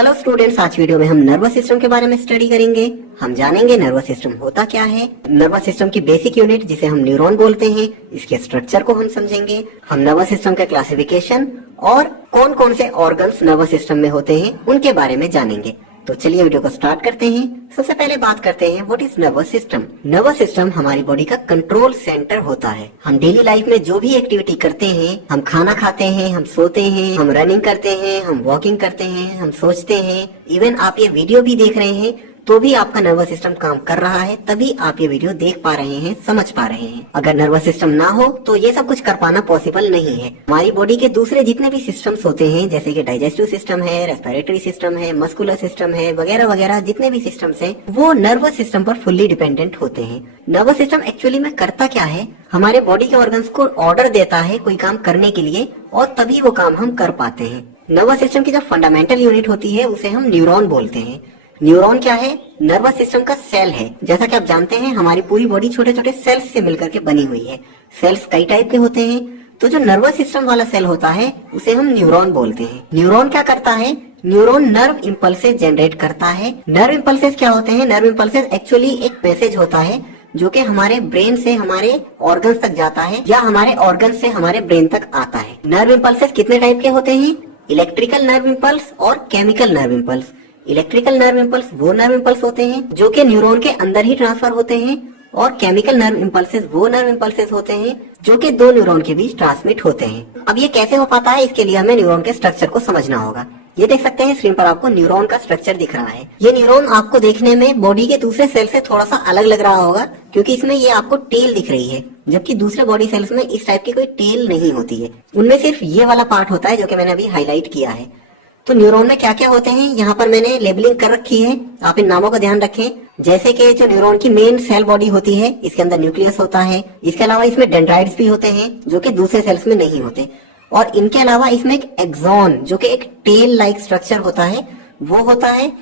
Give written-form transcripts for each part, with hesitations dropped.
Hello students, आज video में हम नर्वस सिस्टम के बारे में स्टडी करेंगे। हम जानेंगे नर्वस सिस्टम होता क्या है, नर्वस सिस्टम की बेसिक यूनिट जिसे हम न्यूरॉन बोलते हैं, इसके स्ट्रक्चर को हम समझेंगे। हम नर्वस सिस्टम के क्लासिफिकेशन और कौन कौन से ऑर्गन्स नर्वस सिस्टम में होते हैं उनके बारे में जानेंगे। तो चलिए वीडियो को स्टार्ट करते हैं। सबसे पहले बात करते हैं what is nervous system. Nervous system हमारी बॉडी का कंट्रोल सेंटर होता है। हम डेली लाइफ में जो भी एक्टिविटी करते हैं, हम खाना खाते हैं, हम सोते हैं, हम रनिंग करते हैं, हम वॉकिंग करते हैं, हम सोचते हैं, इवन आप ये वीडियो भी देख रहे हैं तो भी आपका नर्वस सिस्टम काम कर रहा है, तभी आप ये वीडियो देख पा रहे हैं, समझ पा रहे हैं। अगर नर्वस सिस्टम ना हो तो ये सब कुछ कर पाना पॉसिबल नहीं है। हमारी बॉडी के दूसरे जितने भी सिस्टम्स होते हैं, जैसे कि डाइजेस्टिव सिस्टम है, रेस्पिरेटरी सिस्टम है, मस्कुलर सिस्टम है, वगैरह वगैरह, जितने भी सिस्टम्स हैं वो नर्वस सिस्टम पर फुल्ली डिपेंडेंट होते हैं। नर्वस सिस्टम एक्चुअली में करता क्या है, हमारे बॉडी के ऑर्गन्स को ऑर्डर देता है कोई काम करने के लिए और तभी वो काम हम कर पाते हैं। नर्वस सिस्टम की जो फंडामेंटल यूनिट होती है उसे हम न्यूरॉन बोलते हैं। न्यूरॉन क्या है? नर्वस सिस्टम का सेल है। जैसा कि आप जानते हैं हमारी पूरी बॉडी छोटे छोटे सेल्स से मिलकर के बनी हुई है। सेल्स कई टाइप के होते हैं, तो जो नर्वस सिस्टम वाला सेल होता है उसे हम न्यूरॉन बोलते हैं। न्यूरॉन क्या करता है? न्यूरॉन नर्व इम्पल्सेस जनरेट करता है। नर्व इम्पल्सेस क्या होते हैं? नर्व इम्पल्सेस एक्चुअली एक मैसेज होता है जो कि हमारे ब्रेन से हमारे ऑर्गन्स तक जाता है या हमारे ऑर्गन से हमारे ब्रेन तक आता है। नर्व इम्पल्सेस कितने टाइप के होते हैं? इलेक्ट्रिकल नर्व इम्पल्स और chemical nerve impulse. Electrical nerve impulse वो नर्व इम्पल्स होते हैं जो कि न्यूरॉन के अंदर ही ट्रांसफर होते हैं और केमिकल नर्व इम्पल्सेस वो नर्व इम्पल्सेस होते हैं जो कि दो न्यूरॉन के बीच ट्रांसमिट होते हैं। अब ये कैसे हो पाता है, इसके लिए हमें न्यूरॉन के स्ट्रक्चर को समझना होगा। ये देख सकते हैं स्क्रीन पर आपको न्यूरॉन का स्ट्रक्चर दिख रहा है। ये न्यूरॉन आपको देखने में बॉडी के दूसरे सेल से थोड़ा सा अलग लग रहा होगा क्योंकि इसमें ये आपको टेल दिख रही है, जबकि दूसरे बॉडी सेल्स में इस टाइप की कोई टेल नहीं होती है। उनमें सिर्फ ये वाला पार्ट होता है जो कि मैंने अभी हाईलाइट किया है। तो न्यूरॉन में क्या क्या होते हैं यहाँ पर मैंने लेबलिंग कर रखी है, आप इन नामों का ध्यान रखें। जैसे कि जो न्यूरॉन की मेन सेल बॉडी होती है, इसके अंदर न्यूक्लियस होता है। इसके अलावा इसमें डेंड्राइट्स भी होते हैं जो कि दूसरे सेल्स में नहीं होते। और इनके अलावा इसमें एक एक्सॉन जो कि एक टेल लाइक स्ट्रक्चर होता है वो होता है।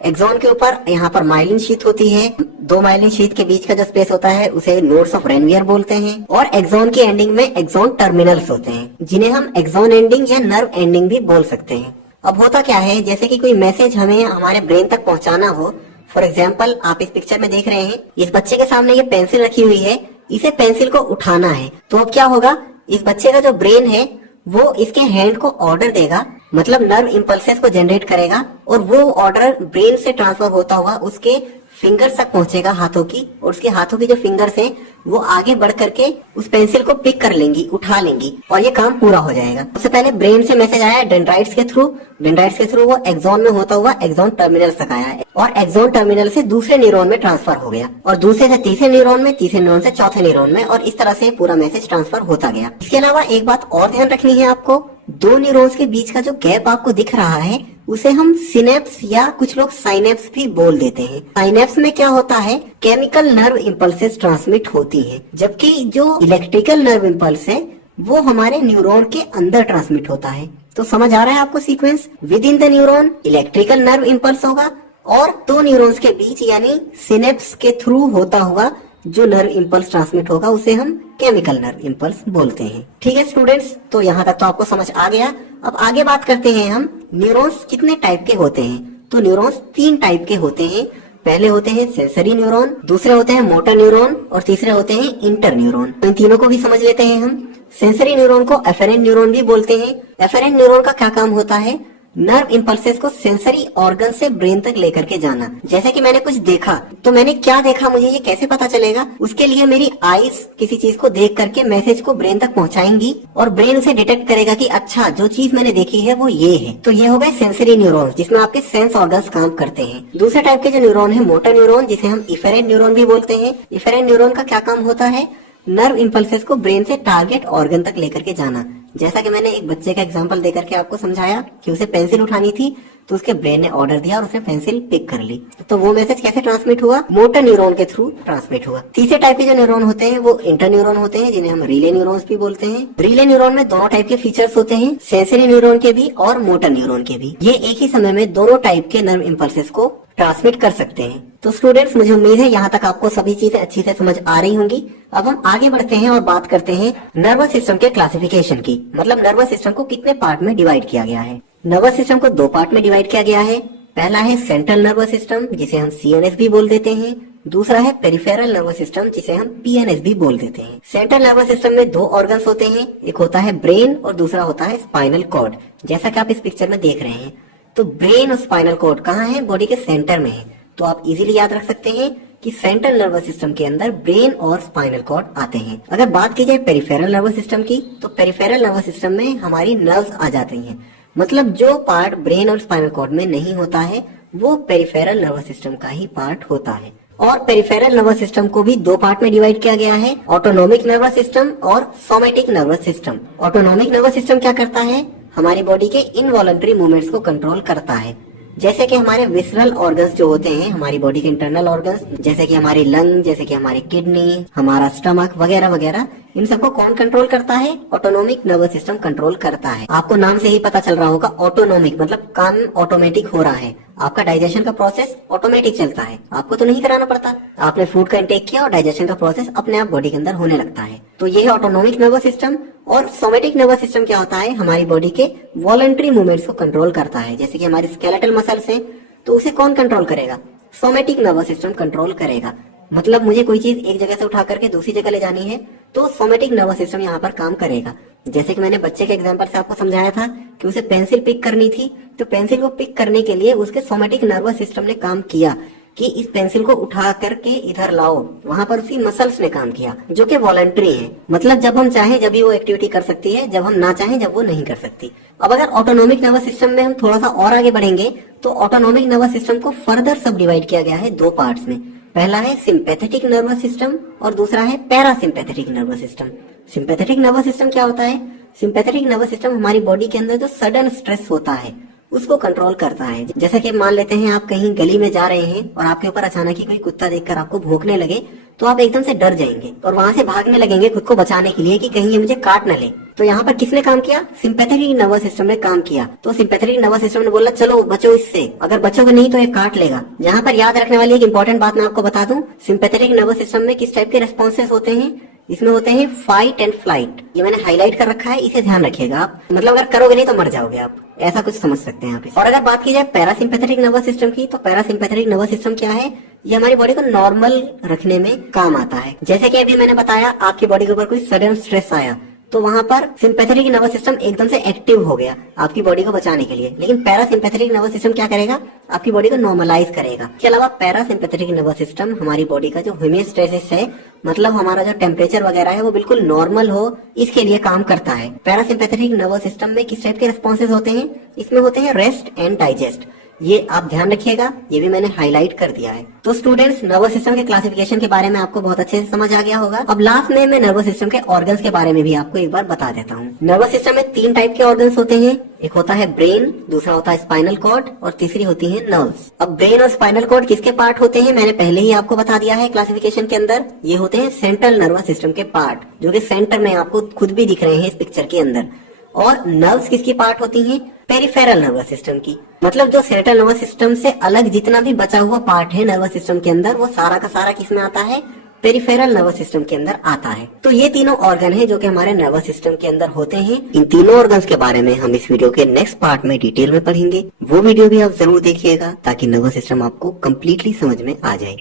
एक्सॉन के ऊपर यहाँ पर माइलिन शीथ होती है। दो माइलिन शीथ के बीच का जो स्पेस होता है उसे नोड्स ऑफ रेनवियर बोलते हैं। और एक्सॉन की एंडिंग में एक्सॉन टर्मिनल्स होते हैं जिन्हें हम एक्सॉन एंडिंग या नर्व एंडिंग भी बोल सकते हैं। अब होता क्या है, जैसे कि कोई मैसेज हमें हमारे ब्रेन तक पहुंचाना हो, फॉर एग्जाम्पल आप इस पिक्चर में देख रहे हैं, इस बच्चे के सामने ये पेंसिल रखी हुई है, इसे पेंसिल को उठाना है। तो अब क्या होगा, इस बच्चे का जो ब्रेन है वो इसके हैंड को ऑर्डर देगा, मतलब नर्व इम्पल्सेस को जनरेट करेगा और वो ऑर्डर ब्रेन से ट्रांसफर होता हुआ उसके फिंगर्स तक पहुंचेगा, हाथों की, और उसके हाथों की जो फिंगर्स हैं वो आगे बढ़ करके उस पेंसिल को पिक कर लेंगी, उठा लेंगी और ये काम पूरा हो जाएगा। सबसे पहले ब्रेन से मैसेज आया डेंड्राइट्स के थ्रू, डेंड्राइट्स के थ्रू वो एक्सॉन में होता हुआ एक्सॉन टर्मिनल तक आया है और एक्सॉन टर्मिनल से दूसरे न्यूरॉन में ट्रांसफर हो गया और दूसरे से तीसरे न्यूरॉन में, तीसरे न्यूरॉन से चौथे न्यूरॉन में, और इस तरह से पूरा मैसेज ट्रांसफर होता गया। इसके अलावा एक बात और ध्यान रखनी है आपको, दो न्यूरॉन्स के बीच का जो गैप आपको दिख रहा है उसे हम सिनेप्स या कुछ लोग साइनेप्स भी बोल देते हैं। साइनेप्स में क्या होता है, केमिकल नर्व इम्पल्सेस ट्रांसमिट होती हैं, जबकि जो इलेक्ट्रिकल नर्व इम्पल्स है वो हमारे न्यूरॉन के अंदर ट्रांसमिट होता है। तो समझ आ रहा है आपको sequence? With in the neuron electrical nerve impulse होगा और दो न्यूरॉन्स के बीच यानी सिनेप्स के थ्रू होता हुआ जो नर्व इम्पल्स ट्रांसमिट होगा उसे हम केमिकल नर्व इम्पल्स बोलते हैं। ठीक है स्टूडेंट्स, तो यहाँ तक तो आपको समझ आ गया। अब आगे बात करते हैं हम न्यूरॉन्स कितने टाइप के होते हैं। तो न्यूरॉन्स तीन टाइप के होते हैं। पहले होते हैं सेंसरी न्यूरॉन, दूसरे होते हैं मोटर न्यूरॉन और तीसरे होते हैं इंटर न्यूरॉन। इन तीनों को भी समझ लेते हैं हम। सेंसरी न्यूरॉन को एफेरेंट न्यूरॉन भी बोलते हैं। एफेरेंट न्यूरॉन का क्या काम होता है, नर्व इम्पल्सेस को सेंसरी ऑर्गन से ब्रेन तक लेकर के जाना। जैसे कि मैंने कुछ देखा तो मैंने क्या देखा मुझे ये कैसे पता चलेगा, उसके लिए मेरी आईज किसी चीज को देख करके मैसेज को ब्रेन तक पहुंचाएंगी और ब्रेन से डिटेक्ट करेगा कि अच्छा जो चीज मैंने देखी है वो ये है। तो ये हो गए सेंसरी न्यूरॉन्स जिसमें आपके सेंस ऑर्गन्स काम करते हैं। दूसरे टाइप के जो न्यूरॉन है मोटर न्यूरॉन, जिसे हम इफेरेंट न्यूरॉन भी बोलते हैं। इफेरेंट न्यूरॉन का क्या काम होता है, नर्व इम्पल्सेस को ब्रेन से टारगेट ऑर्गन तक लेकर के जाना। जैसा कि मैंने एक बच्चे का एग्जांपल देकर के आपको समझाया कि उसे पेंसिल उठानी थी तो उसके ब्रेन ने ऑर्डर दिया और उसने पेंसिल पिक कर ली। तो वो मैसेज कैसे ट्रांसमिट हुआ, मोटर न्यूरॉन के थ्रू ट्रांसमिट हुआ। तीसरे टाइप के जो न्यूरॉन होते हैं वो इंटर न्यूरॉन होते हैं, जिन्हें हम रिले न्यूरॉन्स भी बोलते हैं। रिले न्यूरॉन में दोनों टाइप के फीचर्स होते हैं, सेंसरी न्यूरॉन के भी और मोटर न्यूरॉन के भी। ये एक ही समय में दोनों टाइप के नर्व इम्पल्सेस को ट्रांसमिट कर सकते हैं। तो स्टूडेंट्स, मुझे उम्मीद है यहाँ तक आपको सभी चीजें अच्छी से समझ आ रही होंगी। अब हम आगे बढ़ते हैं और बात करते हैं नर्वस सिस्टम के क्लासिफिकेशन की, मतलब नर्वस सिस्टम को कितने पार्ट में डिवाइड किया गया है। नर्वस सिस्टम को दो पार्ट में डिवाइड किया गया है। पहला है सेंट्रल नर्वस सिस्टम, जिसे हम सीएनएस भी बोल देते हैं। दूसरा है पेरिफेरल नर्वस सिस्टम, जिसे हम पीएनएस भी बोल देते हैं। सेंट्रल नर्वस सिस्टम में दो ऑर्गन्स होते हैं, एक होता है ब्रेन और दूसरा होता है स्पाइनल कॉर्ड, जैसा कि आप इस पिक्चर में देख रहे हैं। तो ब्रेन और स्पाइनल कॉर्ड कहाँ है? बॉडी के सेंटर में है। तो आप इजीली याद रख सकते हैं कि सेंट्रल नर्वस सिस्टम के अंदर ब्रेन और स्पाइनल कॉर्ड आते हैं। अगर बात की जाए पेरिफेरल नर्वस सिस्टम की, तो पेरिफेरल नर्वस सिस्टम में हमारी नर्व्स आ जाती हैं। मतलब जो पार्ट ब्रेन और स्पाइनल कॉर्ड में नहीं होता है वो पेरिफेरल नर्वस सिस्टम का ही पार्ट होता है। और पेरिफेरल नर्वस सिस्टम को भी दो पार्ट में डिवाइड किया गया है, ऑटोनोमिक नर्वस सिस्टम और somatic nervous system. Autonomic nervous system क्या करता है? हमारी बॉडी के इनवॉलंटरी मूवमेंट्स को कंट्रोल करता है। जैसे कि हमारे विसरल ऑर्गन्स जो होते हैं, हमारी बॉडी के इंटरनल ऑर्गन्स, जैसे कि हमारी लंग, जैसे कि हमारी किडनी, हमारा स्टमक वगैरह वगैरह, इन सबको कौन कंट्रोल करता है? ऑटोनोमिक नर्वस सिस्टम कंट्रोल करता है। आपको नाम से ही पता चल रहा होगा, ऑटोनोमिक मतलब काम ऑटोमेटिक हो रहा है। आपका डाइजेशन का प्रोसेस ऑटोमेटिक चलता है, आपको तो नहीं कराना पड़ता। आपने फूड का इंटेक किया और डाइजेशन का प्रोसेस अपने आप बॉडी के अंदर होने लगता है। तो ये है ऑटोनोमिक नर्वस सिस्टम। और सोमेटिक नर्वस सिस्टम क्या होता है? हमारी बॉडी के वॉलंटरी मूवमेंट्स को कंट्रोल करता है। जैसे कि हमारे स्केलेटल मसल्स हैं, तो उसे कौन कंट्रोल करेगा? सोमेटिक नर्वस सिस्टम कंट्रोल करेगा। मतलब मुझे कोई चीज एक जगह से उठा करके दूसरी जगह ले जानी है, तो सोमेटिक नर्वस सिस्टम यहाँ पर काम करेगा। जैसे कि मैंने बच्चे के एग्जांपल से आपको समझाया था कि उसे पेंसिल पिक करनी थी, तो पेंसिल को पिक करने के लिए उसके सोमेटिक नर्वस सिस्टम ने काम किया कि इस पेंसिल को उठा करके इधर लाओ। वहां पर उसकी मसल्स ने काम किया, जो कि वॉलंटरी है। मतलब जब हम चाहें जब भी वो एक्टिविटी कर सकती है, जब हम ना चाहें जब वो नहीं कर सकती। अब अगर ऑटोनोमिक नर्वस सिस्टम में हम थोड़ा सा और आगे बढ़ेंगे, तो ऑटोनोमिक नर्वस सिस्टम को फर्दर सब डिवाइड किया गया है दो पार्ट्स में। पहला है सिंपैथेटिक नर्वस सिस्टम और दूसरा है parasympathetic nervous system. Sympathetic nervous system क्या होता है? सिंपैथेटिक नर्वस सिस्टम हमारी बॉडी के अंदर जो सडन स्ट्रेस होता है उसको कंट्रोल करता है। जैसे कि मान लेते हैं आप कहीं गली में जा रहे हैं और आपके ऊपर अचानक ही कोई कुत्ता देखकर आपको भौंकने लगे, तो आप एकदम से डर जाएंगे और वहां से भागने लगेंगे खुद को बचाने के लिए कि कहीं ये मुझे काट न ले। तो यहाँ पर किसने काम किया? सिंपैथेटिक नर्वस सिस्टम ने काम किया। तो सिंपैथेटिक नर्वस सिस्टम ने बोला चलो बचो इससे, अगर बचोगे नहीं तो ये काट लेगा। यहाँ पर याद रखने वाली एक इंपॉर्टेंट बात मैं आपको बता दूं, सिंपैथेटिक नर्वस सिस्टम में किस टाइप के रेस्पॉन्सेस होते हैं? इसमें होते हैं फाइट एंड फ्लाइट। ये मैंने हाईलाइट कर रखा है, इसे ध्यान रखिएगा आप। मतलब अगर करोगे नहीं तो मर जाओगे आप, ऐसा कुछ समझ सकते हैं आप इसे। और अगर बात की जाए पैरासिम्पैथेटिक नर्वस सिस्टम की, तो पैरासिम्पैथेटिक नर्वस सिस्टम क्या है? ये हमारी बॉडी को नॉर्मल रखने में काम आता है। जैसे कि अभी मैंने बताया, आपकी बॉडी के ऊपर कोई सडन स्ट्रेस आया तो वहां पर सिंपैथेटिक नर्वस सिस्टम एकदम से एक्टिव हो गया आपकी बॉडी को बचाने के लिए। लेकिन पैरासिम्पैथेटिक नर्वस सिस्टम क्या करेगा? आपकी बॉडी को नॉर्मलाइज करेगा। इसके अलावा पैरासिम्पैथेटिक नर्वस सिस्टम हमारी बॉडी का जो होमियोस्टेसिस है, मतलब हमारा जो टेम्परेचर वगैरह है वो बिल्कुल नॉर्मल हो, इसके लिए काम करता है। पैरासिम्पैथेटिक नर्वस सिस्टम में किस टाइप के रिस्पॉन्सेज होते हैं? इसमें होते हैं रेस्ट एंड डाइजेस्ट। ये आप ध्यान रखिएगा, ये भी मैंने हाईलाइट कर दिया है। तो स्टूडेंट्स, नर्वस सिस्टम के क्लासिफिकेशन के बारे में आपको बहुत अच्छे से समझ आ गया होगा। अब लास्ट में मैं नर्वस सिस्टम के ऑर्गन्स के बारे में भी आपको एक बार बता देता हूँ। नर्वस सिस्टम में तीन टाइप के ऑर्गन्स होते हैं, एक होता है ब्रेन, दूसरा होता है स्पाइनल कॉर्ड और तीसरी होती है नर्व्स। अब ब्रेन और स्पाइनल कॉर्ड किसके पार्ट होते हैं? मैंने पहले ही आपको बता दिया है क्लासिफिकेशन के अंदर। ये होते हैं सेंट्रल नर्वस सिस्टम के पार्ट, जो कि सेंटर में आपको खुद भी दिख रहे हैं इस पिक्चर के अंदर। और नर्व्स किसकी पार्ट होती हैं? पेरिफेरल नर्वस सिस्टम की। मतलब जो सेंट्रल नर्वस सिस्टम से अलग जितना भी बचा हुआ पार्ट है नर्वस सिस्टम के अंदर, वो सारा का सारा किसमें आता है? पेरिफेरल नर्वस सिस्टम के अंदर आता है। तो ये तीनों ऑर्गन हैं जो कि हमारे नर्वस सिस्टम के अंदर होते हैं। इन तीनों ऑर्गन्स के बारे में हम इस वीडियो के नेक्स्ट पार्ट में डिटेल में पढ़ेंगे। वो वीडियो भी आप जरूर देखिएगा ताकि नर्वस सिस्टम आपको कम्प्लीटली समझ में आ जाए।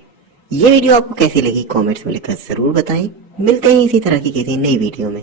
ये वीडियो आपको कैसी लगी कमेंट्स में लिखकर जरूर बताएं। मिलते हैं इसी तरह की किसी नई वीडियो में।